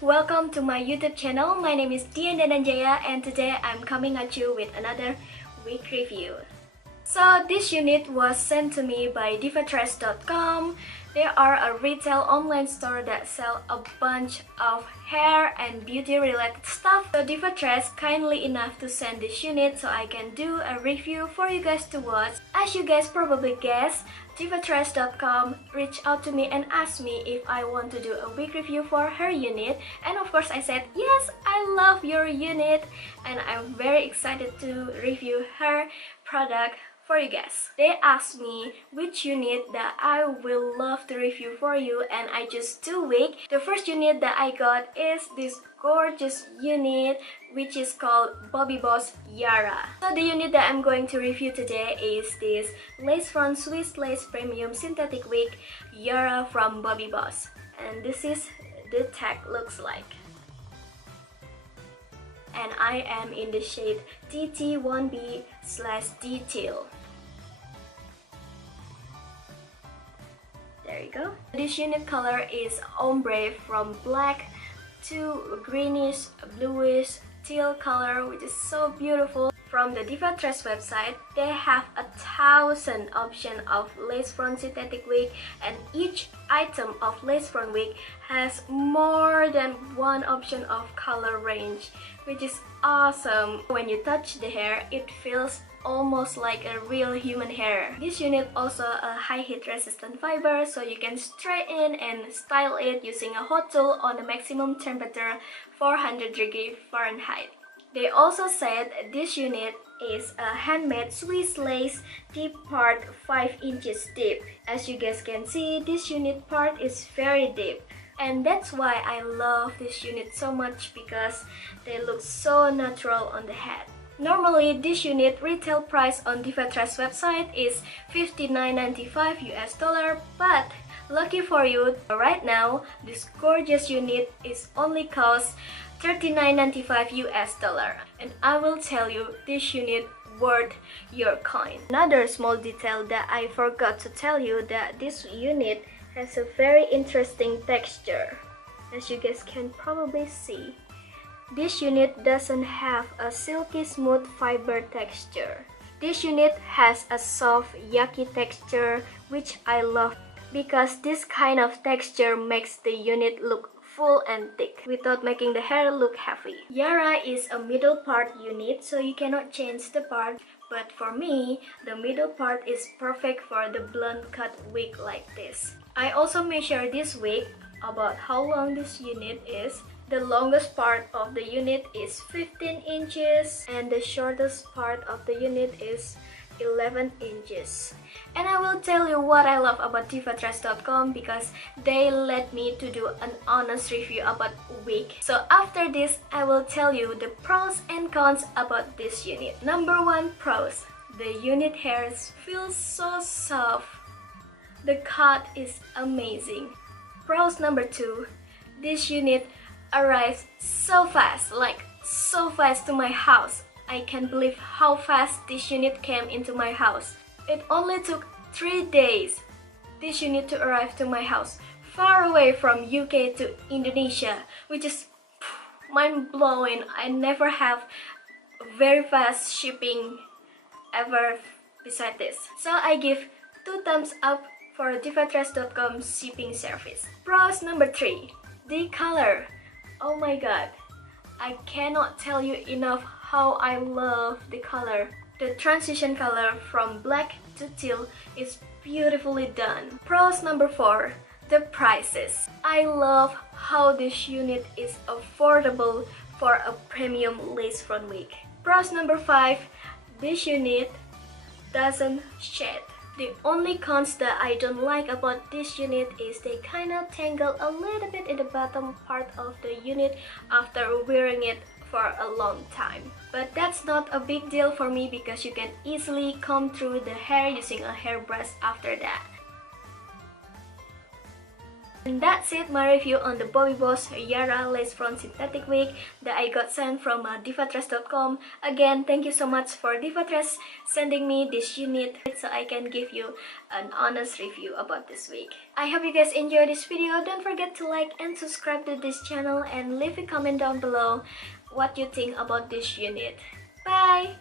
Welcome to my YouTube channel. My name is Dian Dananjaya and today I'm coming at you with another wig review. So this unit was sent to me by divatress.com. They are a retail online store that sell a bunch of hair and beauty related stuff. So Divatress kindly enough to send this unit so I can do a review for you guys to watch. As you guys probably guessed, Divatress.com reached out to me and asked me if I want to do a wig review for her unit, and of course I said yes, I love your unit and I'm very excited to review her product for you guys. They asked me which unit that I will love to review for you and I chose two wigs. The first unit that I got is this gorgeous unit which is called Bobbi Boss Yara. So the unit that I'm going to review today is this lace front Swiss lace premium synthetic wig Yara from Bobbi Boss, and this is the tag looks like. And I am in the shade TT1B/DTEAL. There you go. This unit color is ombre from black to greenish, bluish, teal color, which is so beautiful. From the Divatress website, they have 1,000 options of lace front synthetic wig, and each item of lace front wig has more than one option of color range, which is awesome. When you touch the hair, it feels almost like a real human hair. This unit also a high heat resistant fiber, so you can straighten and style it using a hot tool on a maximum temperature 400° Fahrenheit. They also said this unit is a handmade Swiss lace deep part 5 inches deep. As you guys can see, this unit part is very deep. And that's why I love this unit so much, because they look so natural on the head. Normally, this unit retail price on Divatress website is $59.95 US, but lucky for you, right now, this gorgeous unit is only cost $39.95 US, and I will tell you this unit worth your coin. Another small detail that I forgot to tell you, that this unit has a very interesting texture. As you guys can probably see, this unit doesn't have a silky smooth fiber texture. This unit has a soft yucky texture, which I love because this kind of texture makes the unit look full and thick without making the hair look heavy. Yara is a middle part unit, so you cannot change the part, but for me, the middle part is perfect for the blunt cut wig like this. I also measured this wig about how long this unit is. The longest part of the unit is 15 inches and the shortest part of the unit is 11 inches. And I will tell you what I love about Divatress.com, because they let me to do an honest review about wig. So after this, I will tell you the pros and cons about this unit. Number 1 pros. The unit hairs feel so soft. The cut is amazing. Pros number 2. This unit arrives so fast, like so fast to my house. I can't believe how fast this unit came into my house. It only took 3 days. This unit to arrive to my house, far away from UK to Indonesia, which is mind-blowing. I never have very fast shipping ever beside this. So I give 2 thumbs up for divatress.com shipping service. Pros number 3, the color. Oh my god, I cannot tell you enough how I love the color. The transition color from black to teal is beautifully done. Pros number 4, the prices. I love how this unit is affordable for a premium lace front wig. Pros number 5, this unit doesn't shed. The only cons that I don't like about this unit is they kinda tangle a little bit in the bottom part of the unit after wearing it for a long time. But that's not a big deal for me because you can easily comb through the hair using a hairbrush after that. And that's it, my review on the Bobbi Boss Yara lace front synthetic wig that I got sent from divatress.com. Again, thank you so much for Divatress sending me this unit so I can give you an honest review about this wig. I hope you guys enjoyed this video. Don't forget to like and subscribe to this channel and leave a comment down below what you think about this unit. Bye!